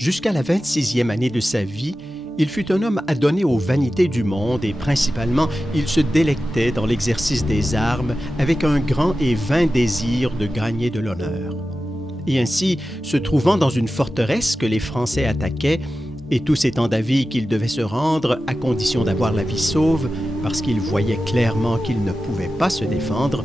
Jusqu'à la 26e année de sa vie, il fut un homme adonné aux vanités du monde et principalement, il se délectait dans l'exercice des armes avec un grand et vain désir de gagner de l'honneur. Et ainsi, se trouvant dans une forteresse que les Français attaquaient, et tous étant d'avis qu'il devait se rendre à condition d'avoir la vie sauve, parce qu'il voyait clairement qu'il ne pouvait pas se défendre,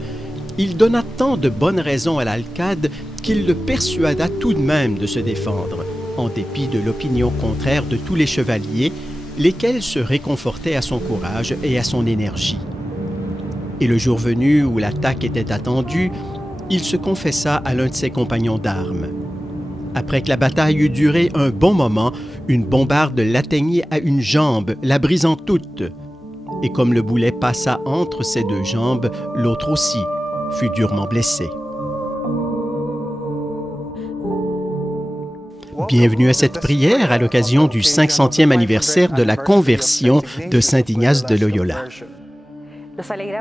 il donna tant de bonnes raisons à l'alcade qu'il le persuada tout de même de se défendre, en dépit de l'opinion contraire de tous les chevaliers, lesquels se réconfortaient à son courage et à son énergie. Et le jour venu où l'attaque était attendue, il se confessa à l'un de ses compagnons d'armes. Après que la bataille eut duré un bon moment, une bombarde l'atteignit à une jambe, la brisant toute. Et comme le boulet passa entre ses deux jambes, l'autre aussi fut durement blessé. Bienvenue à cette prière à l'occasion du 500e anniversaire de la conversion de Saint Ignace de Loyola.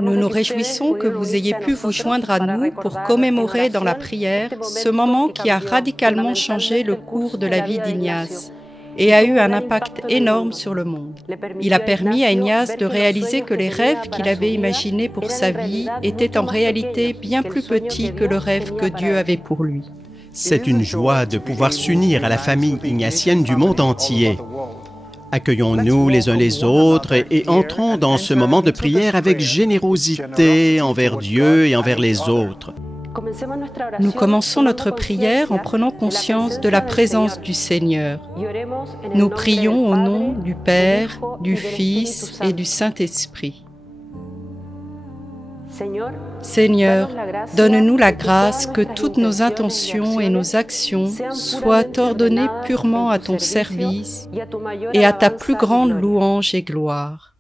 Nous nous réjouissons que vous ayez pu vous joindre à nous pour commémorer dans la prière ce moment qui a radicalement changé le cours de la vie d'Ignace et a eu un impact énorme sur le monde. Il a permis à Ignace de réaliser que les rêves qu'il avait imaginés pour sa vie étaient en réalité bien plus petits que le rêve que Dieu avait pour lui. C'est une joie de pouvoir s'unir à la famille ignatienne du monde entier. Accueillons-nous les uns les autres et entrons dans ce moment de prière avec générosité envers Dieu et envers les autres. Nous commençons notre prière en prenant conscience de la présence du Seigneur. Nous prions au nom du Père, du Fils et du Saint-Esprit. Seigneur, donne-nous la grâce que toutes nos intentions et nos actions soient ordonnées purement à ton service et à ta plus grande louange et gloire.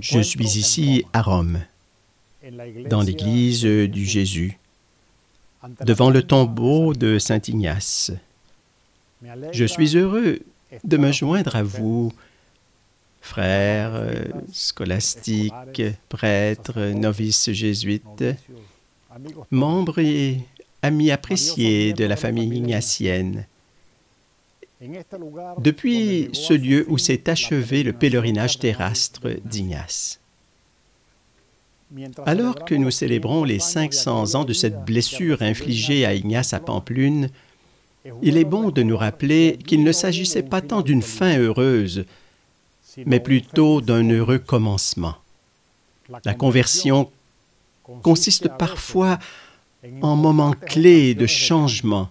Je suis ici à Rome, dans l'église du Jésus, devant le tombeau de Saint Ignace. Je suis heureux de me joindre à vous frères, scolastiques, prêtres, novices jésuites, membres et amis appréciés de la famille ignatienne. Depuis ce lieu où s'est achevé le pèlerinage terrestre d'Ignace. Alors que nous célébrons les 500 ans de cette blessure infligée à Ignace à Pampelune, il est bon de nous rappeler qu'il ne s'agissait pas tant d'une fin heureuse, mais plutôt d'un heureux commencement. La conversion consiste parfois en moments clés de changement,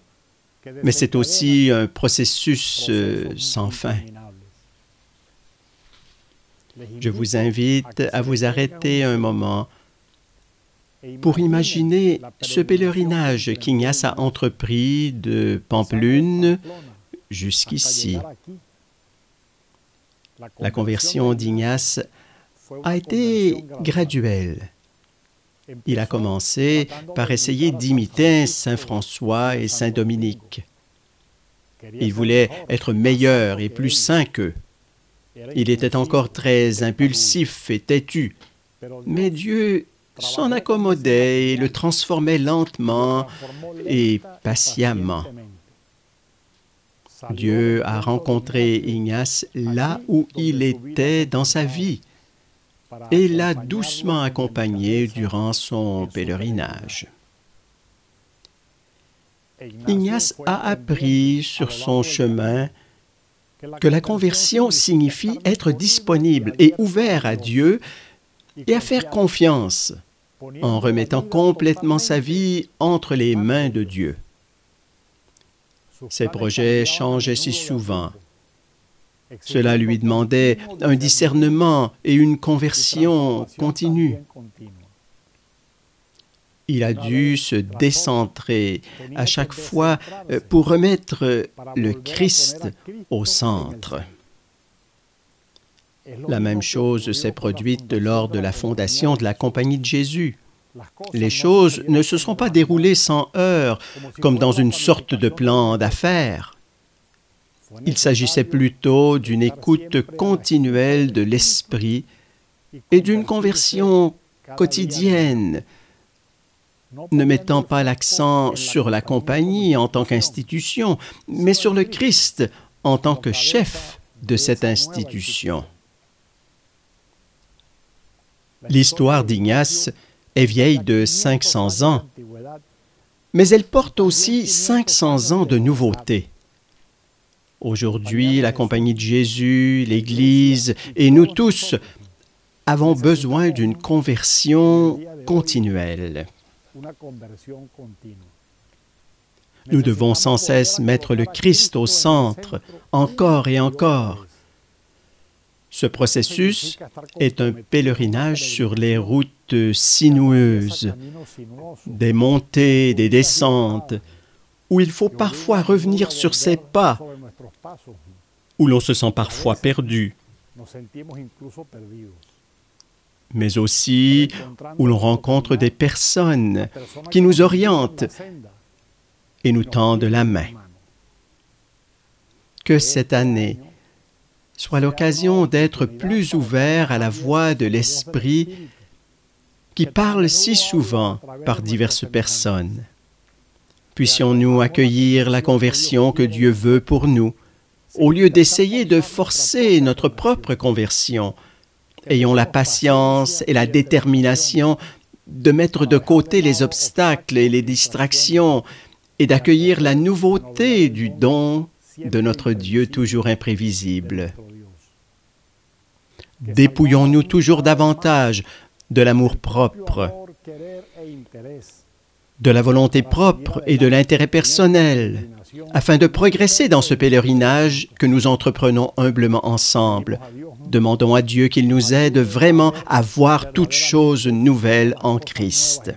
mais c'est aussi un processus sans fin. Je vous invite à vous arrêter un moment pour imaginer ce pèlerinage qu'Ignace a entrepris de Pampelune jusqu'ici. La conversion d'Ignace a été graduelle. Il a commencé par essayer d'imiter Saint François et Saint Dominique. Il voulait être meilleur et plus saint qu'eux. Il était encore très impulsif et têtu, mais Dieu s'en accommodait et le transformait lentement et patiemment. Dieu a rencontré Ignace là où il était dans sa vie et l'a doucement accompagné durant son pèlerinage. Ignace a appris sur son chemin que la conversion signifie être disponible et ouvert à Dieu et à faire confiance en remettant complètement sa vie entre les mains de Dieu. Ses projets changeaient si souvent. Cela lui demandait un discernement et une conversion continue. Il a dû se décentrer à chaque fois pour remettre le Christ au centre. La même chose s'est produite lors de la fondation de la Compagnie de Jésus. Les choses ne se sont pas déroulées sans heurts, comme dans une sorte de plan d'affaires. Il s'agissait plutôt d'une écoute continuelle de l'esprit et d'une conversion quotidienne, ne mettant pas l'accent sur la compagnie en tant qu'institution, mais sur le Christ en tant que chef de cette institution. L'histoire d'Ignace est vieille de 500 ans, mais elle porte aussi 500 ans de nouveauté. Aujourd'hui, la Compagnie de Jésus, l'Église et nous tous avons besoin d'une conversion continuelle. Nous devons sans cesse mettre le Christ au centre, encore et encore. Ce processus est un pèlerinage sur les routes sinueuses, des montées, des descentes, où il faut parfois revenir sur ses pas, où l'on se sent parfois perdu, mais aussi où l'on rencontre des personnes qui nous orientent et nous tendent la main. Que cette année soit l'occasion d'être plus ouvert à la voix de l'Esprit qui parle si souvent par diverses personnes. Puissions-nous accueillir la conversion que Dieu veut pour nous, au lieu d'essayer de forcer notre propre conversion. Ayons la patience et la détermination de mettre de côté les obstacles et les distractions et d'accueillir la nouveauté du don de notre Dieu toujours imprévisible. Dépouillons-nous toujours davantage de l'amour propre, de la volonté propre et de l'intérêt personnel, afin de progresser dans ce pèlerinage que nous entreprenons humblement ensemble. Demandons à Dieu qu'il nous aide vraiment à voir toutes choses nouvelles en Christ.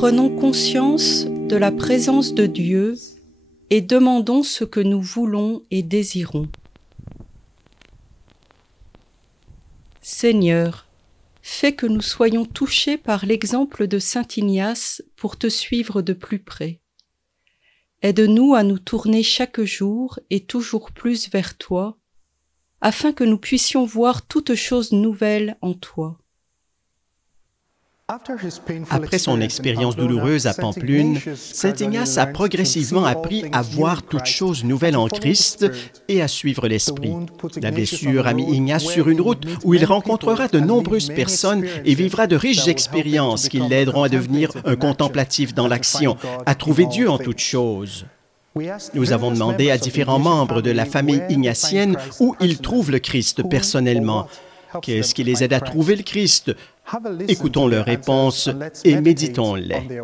prenons conscience de la présence de Dieu et demandons ce que nous voulons et désirons. Seigneur, fais que nous soyons touchés par l'exemple de saint Ignace pour te suivre de plus près. Aide-nous à nous tourner chaque jour et toujours plus vers toi, afin que nous puissions voir toutes choses nouvelles en toi. Après son expérience douloureuse à Pampelune, saint Ignace a progressivement appris à voir toutes choses nouvelles en Christ et à suivre l'Esprit. La blessure a mis Ignace sur une route où il rencontrera de nombreuses personnes et vivra de riches expériences qui l'aideront à devenir un contemplatif dans l'action, à trouver Dieu en toutes choses. Nous avons demandé à différents membres de la famille ignatienne où ils trouvent le Christ personnellement. Qu'est-ce qui les aide à trouver le Christ? Écoutons leurs réponses et méditons-les.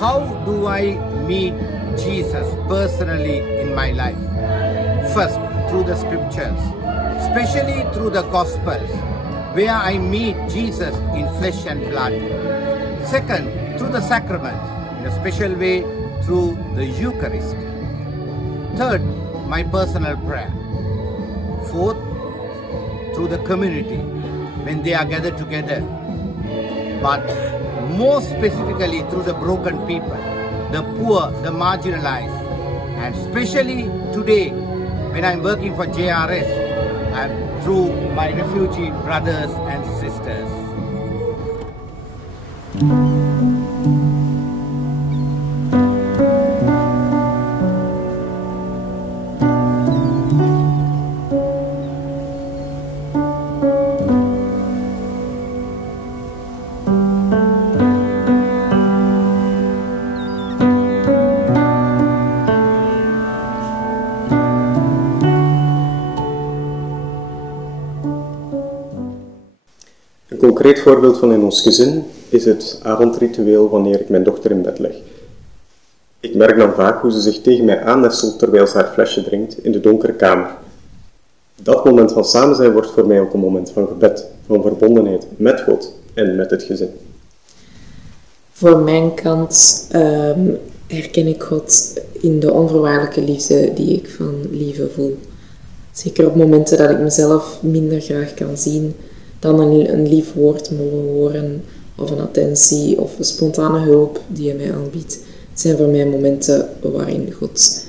How do I meet Jesus personally in my life? First, through the scriptures, especially through the Gospels, where I meet Jesus in flesh and blood. Second, through the sacraments, in a special way through the Eucharist. Third, my personal prayer. Fourth, through the community, when they are gathered together. But more specifically through the broken people, the poor, the marginalized. And especially today, when I'm working for JRS, and through my refugee brothers and sisters. Een concreet voorbeeld van in ons gezin is het avondritueel wanneer ik mijn dochter in bed leg. Ik merk dan vaak hoe ze zich tegen mij aannestelt terwijl ze haar flesje drinkt in de donkere kamer. Dat moment van samen zijn wordt voor mij ook een moment van gebed, van verbondenheid met God en met het gezin. Voor mijn kant herken ik God in de onvoorwaardelijke liefde die ik van lieve voel. Zeker op momenten dat ik mezelf minder graag kan zien, dan een lief woord mogen horen, of een attentie, of een spontane hulp die hij mij aanbiedt. Het zijn voor mij momenten waarin Gods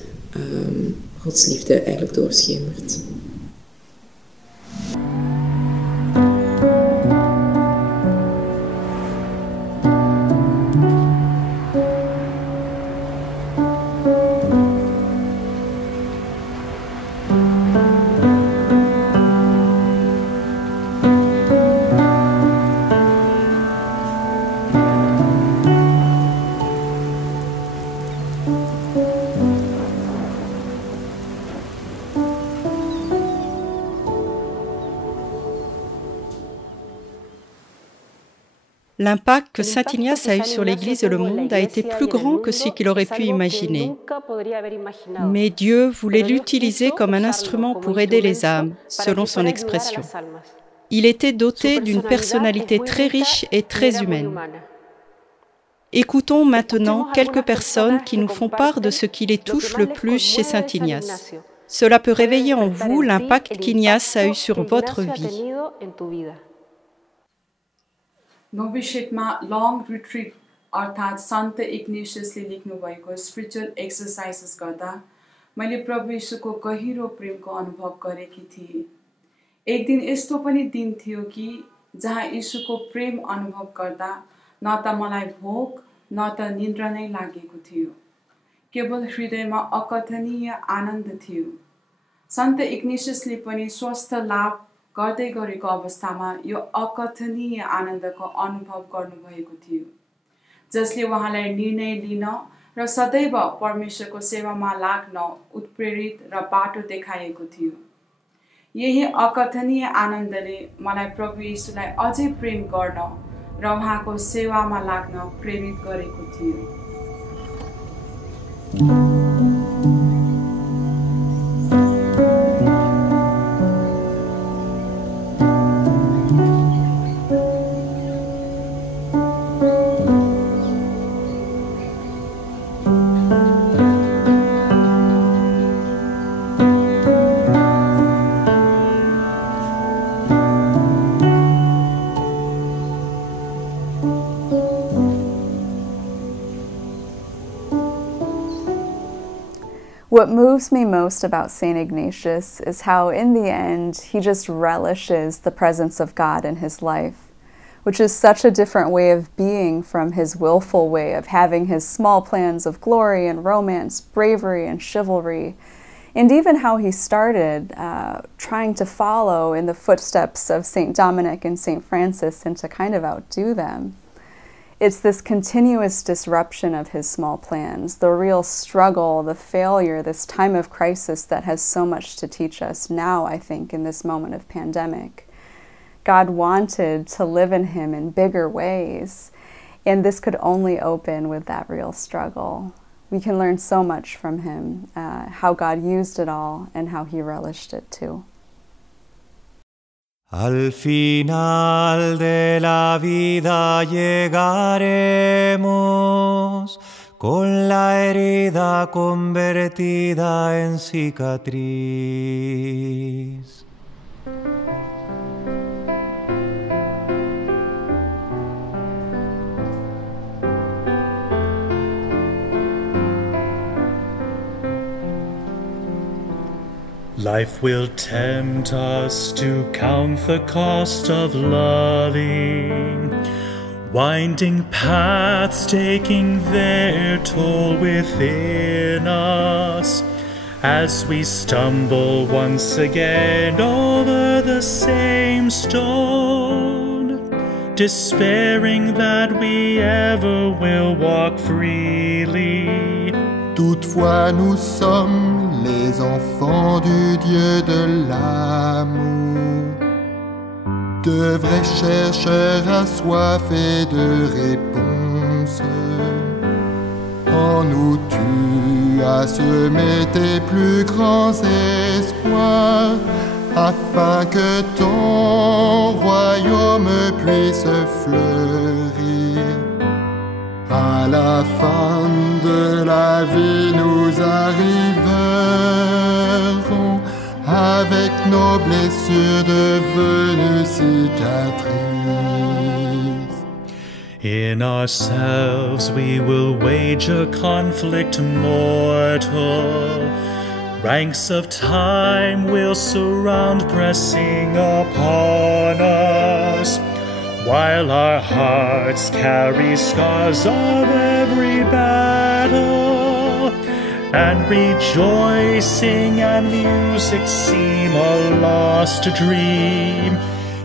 liefde eigenlijk doorschemert. L'impact que saint Ignace a eu sur l'Église et le monde a été plus grand que ce qu'il aurait pu imaginer. Mais Dieu voulait l'utiliser comme un instrument pour aider les âmes, selon son expression. Il était doté d'une personnalité très riche et très humaine. Écoutons maintenant quelques personnes qui nous font part de ce qui les touche le plus chez saint Ignace. Cela peut réveiller en vous l'impact qu'Ignace a eu sur votre vie. नोभिसेटमा long retreat अर्थात् सन्त इग्नेसियसले लेख्नुभएको spiritual exercises गर्दा मैले प्रभु यीशुको गहिरो प्रेमको अनुभव गरेकी थिएँ। एक दिन यस्तो पनि दिन थियो कि जहाँ यीशुको प्रेम अनुभव गर्दा न त मलाई भोक न त निद्रा नै लागेको थियो, केवल हृदयमा अकथनीय आनन्द थियो। सन्त इग्नेसियसले पनि स्वस्थ लाभ गर्दै गरेको अवस्थामा यो अकथनीय आनन्दको अनुभव गर्नुभएको थियो, जसले उहाँलाई निर्णय लिन र सदैव परमेश्वरको सेवामा लाग्न उत्प्रेरित र बाटो देखाएको थियो। यही अकथनीय आनन्दले मलाई प्रभु येशूलाई अझै प्रेम गर्न र उहाँको सेवामा लाग्न प्रेरित गरेको थियो। What moves me most about St. Ignatius is how, in the end, he just relishes the presence of God in his life, which is such a different way of being from his willful way of having his small plans of glory and romance, bravery and chivalry, and even how he started trying to follow in the footsteps of St. Dominic and St. Francis and to kind of outdo them. It's this continuous disruption of his small plans, the real struggle, the failure, this time of crisis that has so much to teach us now, I think, in this moment of pandemic. God wanted to live in him in bigger ways, and this could only open with that real struggle. We can learn so much from him, how God used it all and how he relished it too. Al final de la vida llegaremos con la herida convertida en cicatriz. Life will tempt us to count the cost of loving, winding paths taking their toll within us, as we stumble once again over the same stone, despairing that we ever will walk freely. Toutefois nous sommes les enfants du Dieu de l'amour, de vrais chercheurs assoiffés de réponses. En nous tu as semé tes plus grands espoirs, afin que ton royaume puisse fleurir. À la fin de la vie nous arriverons avec nos blessures devenues cicatrices. In ourselves we will wage a conflict mortal. Ranks of time will surround, pressing upon us, while our hearts carry scars of every battle, and rejoicing and music seem a lost dream.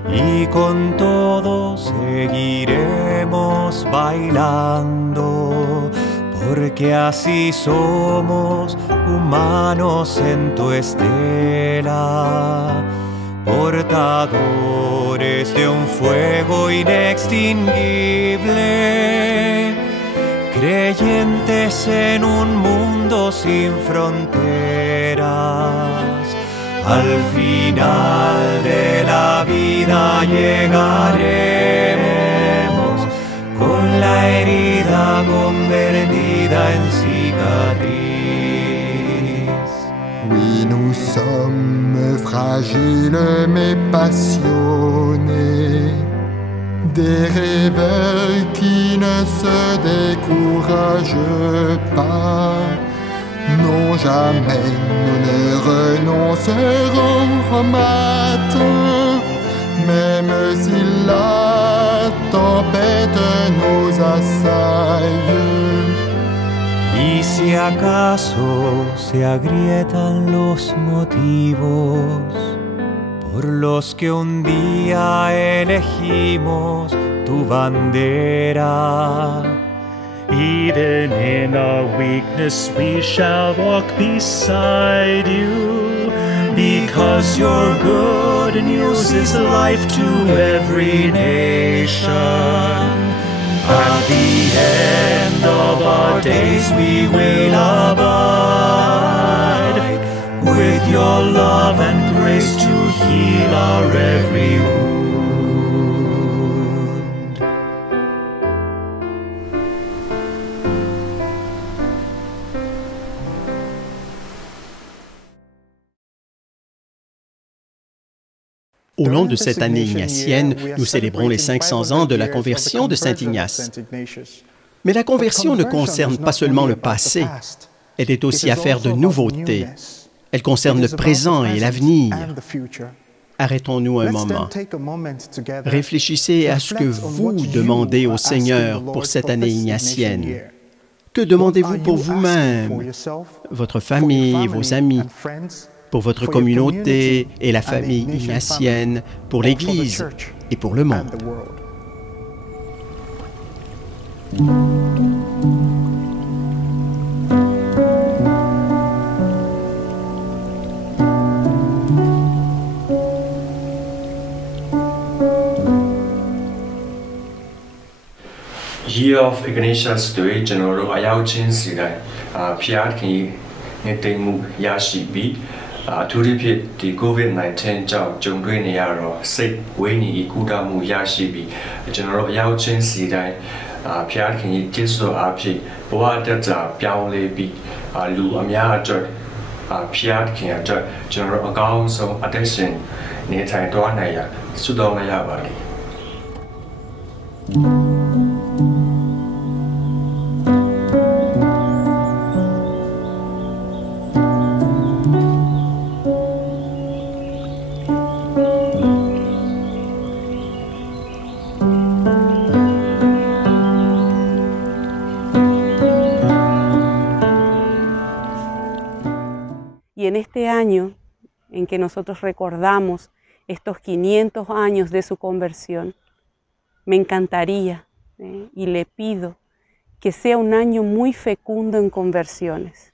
Y con todo seguiremos bailando, porque así somos humanos en tu estela, portadores de un fuego inextinguible, creyentes en un mundo sin fronteras. Al final de la vida llegaremos con la herida convertida en cicatriz. Oui, nous sommes fragiles mais passionnés, des rêveurs qui ne se découragent pas. Non, jamais nous ne renoncerons au matin, même si la tempête nous assaille. Y si acaso se agrietan los motivos por los que un día elegimos tu bandera, even in our weakness we shall walk beside you, because your good news is life to every nation. At the end of our days we will abide, with your love and grace to heal our every wound. Au long de cette année ignatienne, nous célébrons les 500 ans de la conversion de Saint Ignace. Mais la conversion ne concerne pas seulement le passé. Elle est aussi affaire de nouveautés. Elle concerne le présent et l'avenir. Arrêtons-nous un moment. Réfléchissez à ce que vous demandez au Seigneur pour cette année ignatienne. Que demandez-vous pour vous-même, votre famille, vos amis, pour votre communauté et la famille ignatienne, pour l'Église et pour le monde? Year of Ignatius တွေကျွန်တော်တို့အရောက်ချင်းစီတိုင်းဖျားခင်နေတိမ်မှုရရှိပြီးအထူးသဖြင့်ဒီ COVID-19 ကြောင့်ကြုံတွေ့နေရတော့စိတ်ဝိညာဉ်ကူတာမှုရရှိပြီးကျွန်တော်တို့အရောက်ချင်းစီတိုင်းဖျားခင်ကျေးဇူးအားဖြင့်ဘဝတက်တာပြောင်းလဲပြီးလူအများအတွက်ဖျားခင်အတွက်ကျွန်တော်တို့အကောင်းဆုံးအသက်ရှင်နေထိုင်သွားနိုင်ရဆုတောင်းရပါလိမ့်Y en este año en que nosotros recordamos estos 500 años de su conversión, me encantaría y le pido que sea un año muy fecundo en conversiones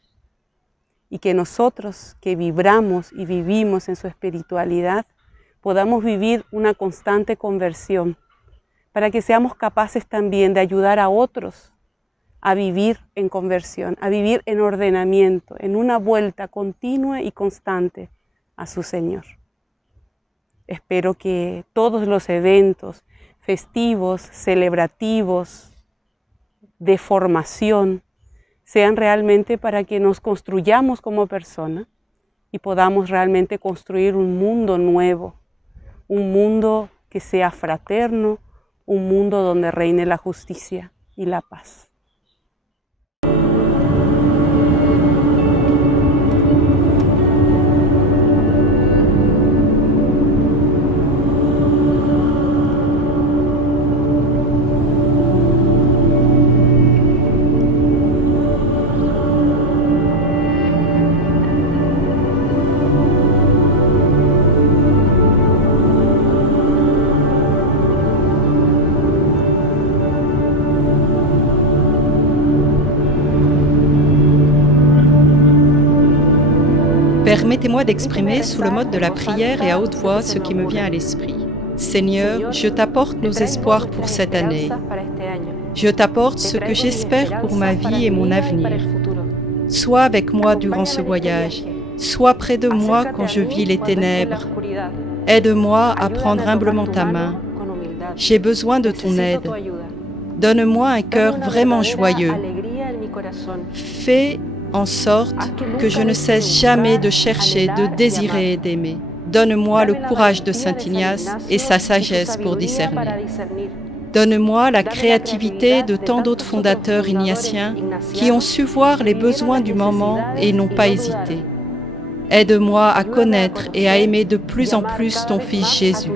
y que nosotros que vibramos y vivimos en su espiritualidad podamos vivir una constante conversión para que seamos capaces también de ayudar a otros a vivir en conversión, a vivir en ordenamiento, en una vuelta continua y constante a su Señor. Espero que todos los eventos festivos, celebrativos, de formación, sean realmente para que nos construyamos como personas y podamos realmente construir un mundo nuevo, un mundo que sea fraterno, un mundo donde reine la justicia y la paz. Permettez-moi d'exprimer sous le mode de la prière et à haute voix ce qui me vient à l'esprit. Seigneur, je t'apporte nos espoirs pour cette année. Je t'apporte ce que j'espère pour ma vie et mon avenir. Sois avec moi durant ce voyage. Sois près de moi quand je vis les ténèbres. Aide-moi à prendre humblement ta main. J'ai besoin de ton aide. Donne-moi un cœur vraiment joyeux. Fais en sorte que je ne cesse jamais de chercher, de désirer et d'aimer. Donne-moi le courage de Saint Ignace et sa sagesse pour discerner. Donne-moi la créativité de tant d'autres fondateurs ignatiens qui ont su voir les besoins du moment et n'ont pas hésité. Aide-moi à connaître et à aimer de plus en plus ton Fils Jésus.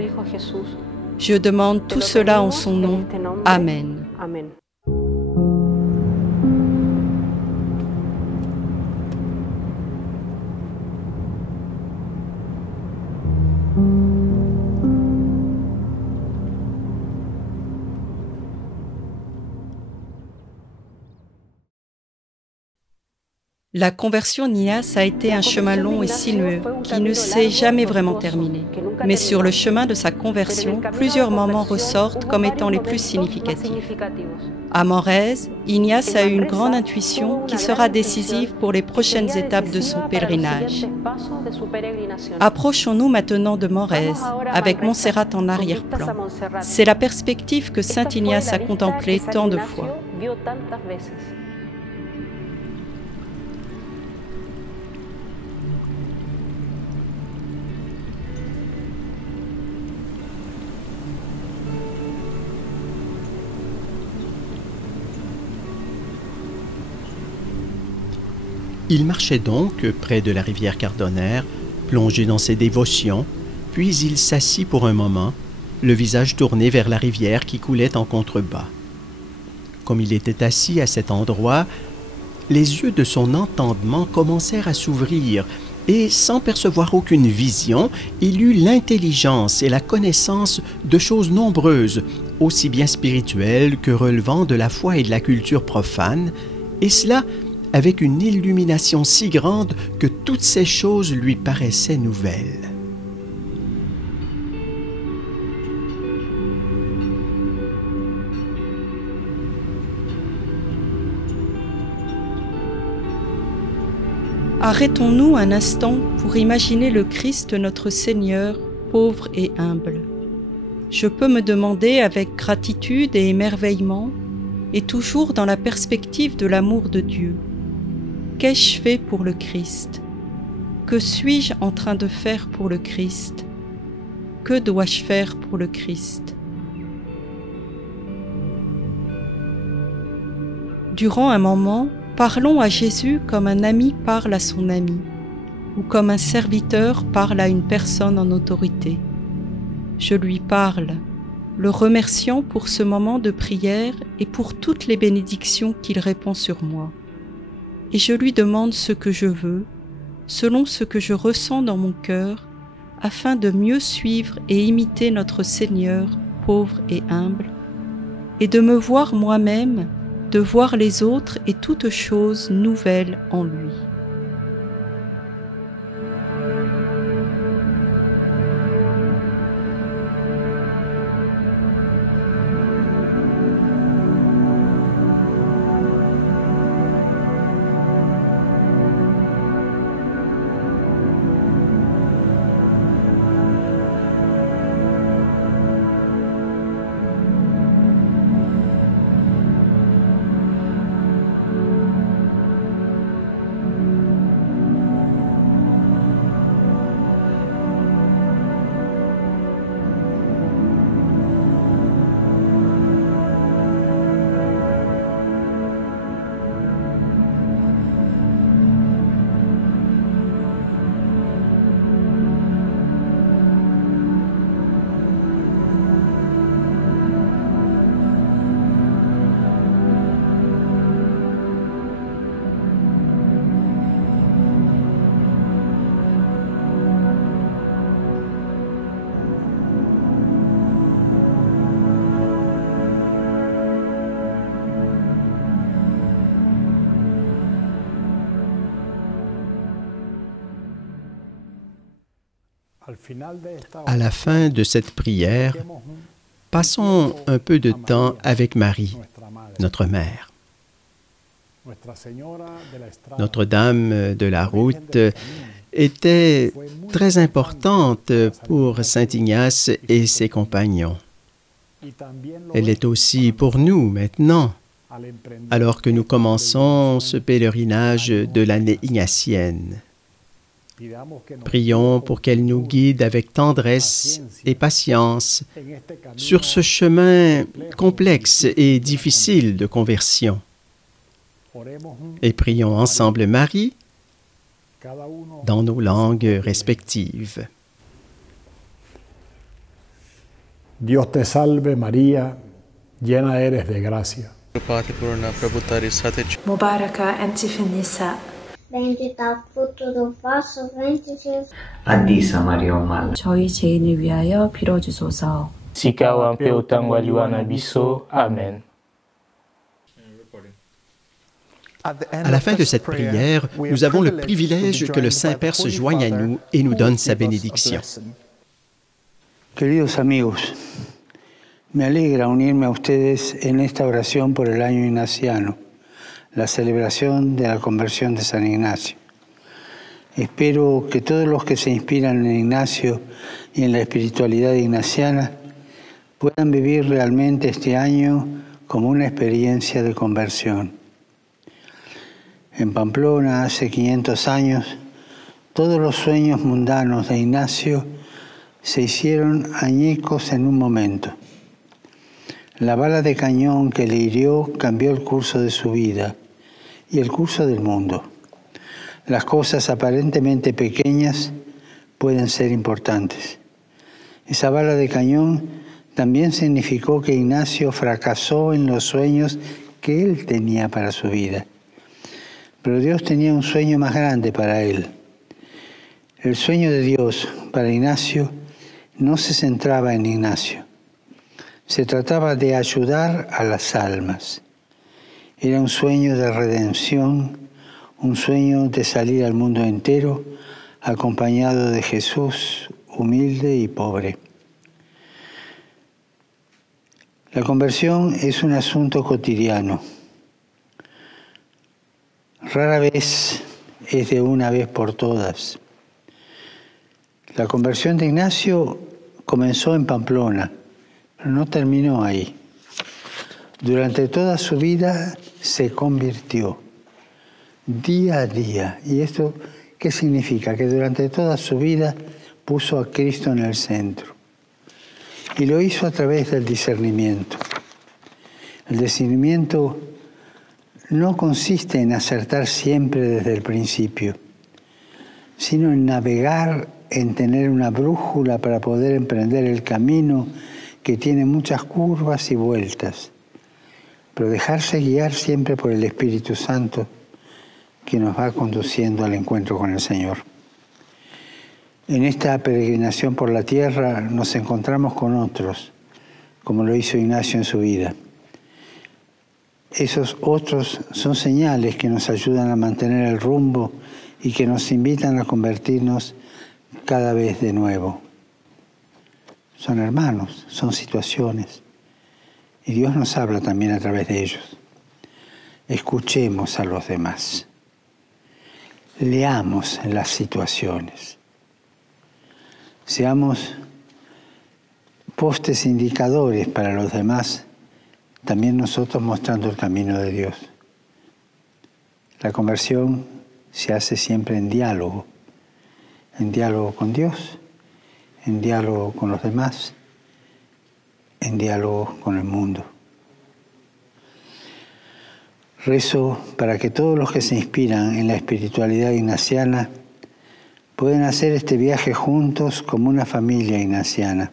Je demande tout cela en son nom. Amen. La conversion d'Ignace a été un chemin long et sinueux qui ne s'est jamais vraiment terminé. Mais sur le chemin de sa conversion, plusieurs moments ressortent comme étant les plus significatifs. À Morez, Ignace a eu une grande intuition qui sera décisive pour les prochaines étapes de son pèlerinage. Approchons-nous maintenant de Morez, avec Montserrat en arrière-plan. C'est la perspective que Saint Ignace a contemplée tant de fois. Il marchait donc près de la rivière Cardonnerre, plongé dans ses dévotions, puis il s'assit pour un moment, le visage tourné vers la rivière qui coulait en contrebas. Comme il était assis à cet endroit, les yeux de son entendement commencèrent à s'ouvrir et, sans percevoir aucune vision, il eut l'intelligence et la connaissance de choses nombreuses, aussi bien spirituelles que relevant de la foi et de la culture profane, et cela avec une illumination si grande que toutes ces choses lui paraissaient nouvelles. Arrêtons-nous un instant pour imaginer le Christ notre Seigneur, pauvre et humble. Je peux me demander avec gratitude et émerveillement, et toujours dans la perspective de l'amour de Dieu, qu'ai-je fait pour le Christ? Que suis-je en train de faire pour le Christ? Que dois-je faire pour le Christ? Durant un moment, parlons à Jésus comme un ami parle à son ami, ou comme un serviteur parle à une personne en autorité. Je lui parle, le remerciant pour ce moment de prière et pour toutes les bénédictions qu'il répand sur moi. Et je lui demande ce que je veux, selon ce que je ressens dans mon cœur, afin de mieux suivre et imiter notre Seigneur, pauvre et humble, et de me voir moi-même, de voir les autres et toutes choses nouvelles en lui. À la fin de cette prière, passons un peu de temps avec Marie, notre mère. Notre-Dame de la route était très importante pour saint Ignace et ses compagnons. Elle est aussi pour nous maintenant, alors que nous commençons ce pèlerinage de l'année ignatienne. Prions pour qu'elle nous guide avec tendresse et patience sur ce chemin complexe et difficile de conversion. Et prions ensemble Marie dans nos langues respectives. Dios te salve María, llena eres de gracia. Mubaraka anti fi nisa. Bendita il frutto del vostro ventre, Gesù. Addisa Maria Ommal. 저희 죄인을 위하여 빌어주소서. Sikawa hampe utang waliwana biso. Amen. À la fin de cette prière, nous avons le privilège que le Saint-Père se joigne à nous et nous donne sa bénédiction. Queridos amigos, me alegra unirme a ustedes en esta oración por el año ignaciano, la celebración de la conversión de San Ignacio. Espero que todos los que se inspiran en Ignacio y en la espiritualidad ignaciana puedan vivir realmente este año como una experiencia de conversión. En Pamplona, hace 500 años, todos los sueños mundanos de Ignacio se hicieron añicos en un momento. La bala de cañón que le hirió cambió el curso de su vida y el curso del mundo. Las cosas aparentemente pequeñas pueden ser importantes. Esa bala de cañón también significó que Ignacio fracasó en los sueños que él tenía para su vida. Pero Dios tenía un sueño más grande para él. El sueño de Dios para Ignacio no se centraba en Ignacio. Se trataba de ayudar a las almas. Era un sueño de redención, un sueño de salir al mundo entero acompañado de Jesús, humilde y pobre. La conversión es un asunto cotidiano. Rara vez es de una vez por todas. La conversión de Ignacio comenzó en Pamplona, pero no terminó ahí. Durante toda su vida se convirtió, día a día. ¿Y esto qué significa? Que durante toda su vida puso a Cristo en el centro. Y lo hizo a través del discernimiento. El discernimiento no consiste en acertar siempre desde el principio, sino en navegar, en tener una brújula para poder emprender el camino que tiene muchas curvas y vueltas, pero dejarse guiar siempre por el Espíritu Santo que nos va conduciendo al encuentro con el Señor. En esta peregrinación por la tierra nos encontramos con otros, como lo hizo Ignacio en su vida. Esos otros son señales que nos ayudan a mantener el rumbo y que nos invitan a convertirnos cada vez de nuevo. Son hermanos, son situaciones. Y Dios nos habla también a través de ellos. Escuchemos a los demás. Leamos las situaciones. Seamos postes indicadores para los demás, también nosotros mostrando el camino de Dios. La conversión se hace siempre en diálogo con Dios, en diálogo con los demás, en diálogo con el mundo. Rezo para que todos los que se inspiran en la espiritualidad ignaciana puedan hacer este viaje juntos como una familia ignaciana.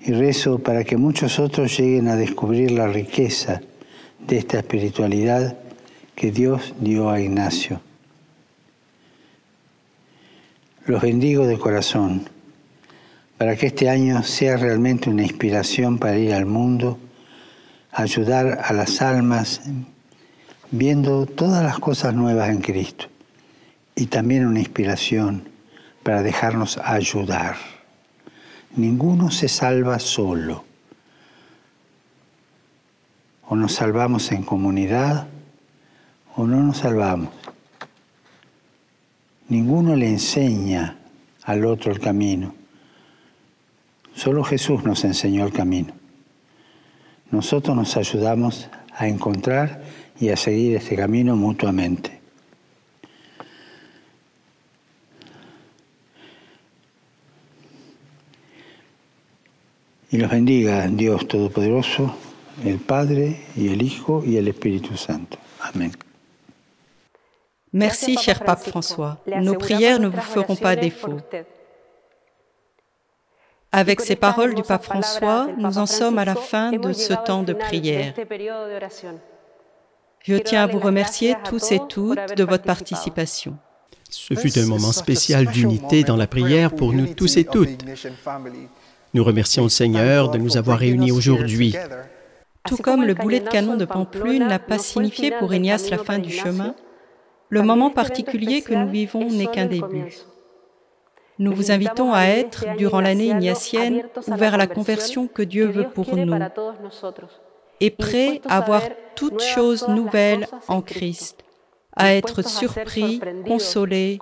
Y rezo para que muchos otros lleguen a descubrir la riqueza de esta espiritualidad que Dios dio a Ignacio. Los bendigo de corazón para que este año sea realmente una inspiración para ir al mundo, ayudar a las almas, viendo todas las cosas nuevas en Cristo. Y también una inspiración para dejarnos ayudar. Ninguno se salva solo. O nos salvamos en comunidad o no nos salvamos. Ninguno le enseña al otro el camino. Solo Jesús nos enseñó el camino. Nosotros nos ayudamos a encontrar y a seguir este camino mutuamente. Y los bendiga Dios Todopoderoso, el Padre y el Hijo y el Espíritu Santo. Amén. Merci, cher Pape François. Nos prières ne vous feront pas défaut. Avec ces paroles du Pape François, nous en sommes à la fin de ce temps de prière. Je tiens à vous remercier tous et toutes de votre participation. Ce fut un moment spécial d'unité dans la prière pour nous tous et toutes. Nous remercions le Seigneur de nous avoir réunis aujourd'hui. Tout comme le boulet de canon de Pampelune n'a pas signifié pour Ignace la fin du chemin, le moment particulier que nous vivons n'est qu'un début. Nous vous invitons à être, durant l'année ignatienne, ouverts à la conversion que Dieu veut pour nous et prêts à voir toutes choses nouvelles en Christ, à être surpris, consolés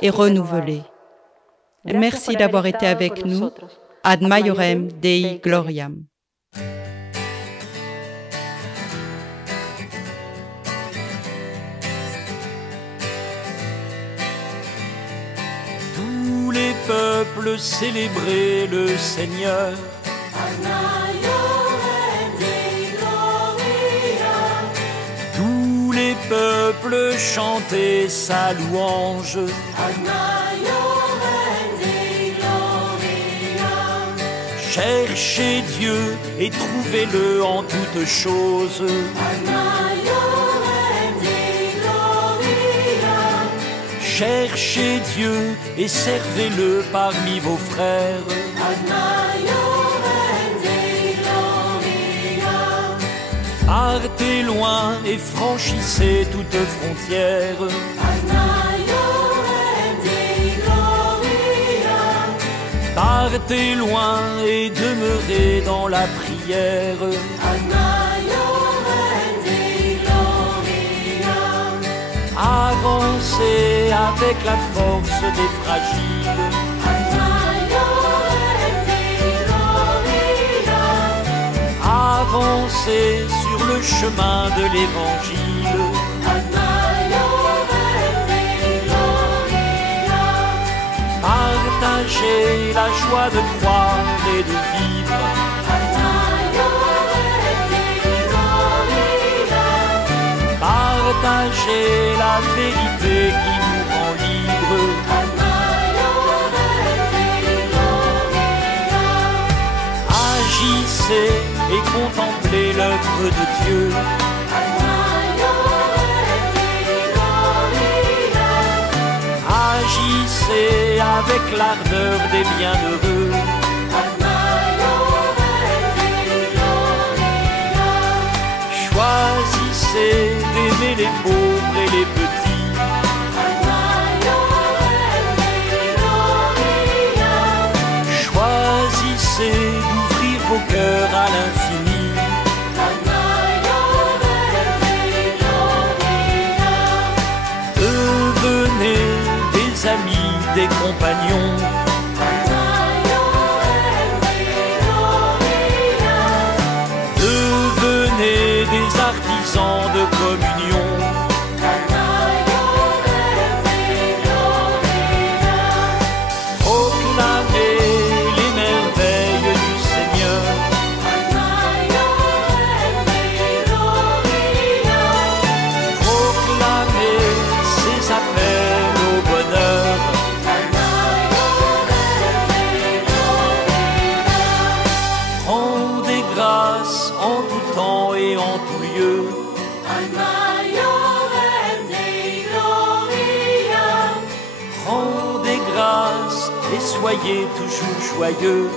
et renouvelés. Merci d'avoir été avec nous. Ad Maiorem Dei Gloriam. Tous les peuples célébraient le Seigneur. Ad Maiorem Dei Gloriam. Tous les peuples peuple chanter sa louange. Cherchez Dieu et trouvez-le en toutes choses. Cherchez Dieu et servez-le parmi vos frères. Partez loin et franchissez toute frontière. Partez loin et demeurez dans la prière. Avancez avec la force des fragiles. Avancez sur le chemin de l'Évangile. Partagez la joie de croire et de vivre. Partagez la vérité qui nous rend libres. Agissez et contemplez l'œuvre de Dieu. Agissez avec l'ardeur des bienheureux. Choisissez d'aimer les pauvres et les petits. Choisissez d'ouvrir vos cœurs à l'infini. Devenez des amis, des compagnons. Devenez des artisans de communion. Proclamez les merveilles du Seigneur. Proclamez ses appels au bonheur. Rendez grâce en tout temps et en tout lieu. Rendez grâce et soyez toujours joyeux.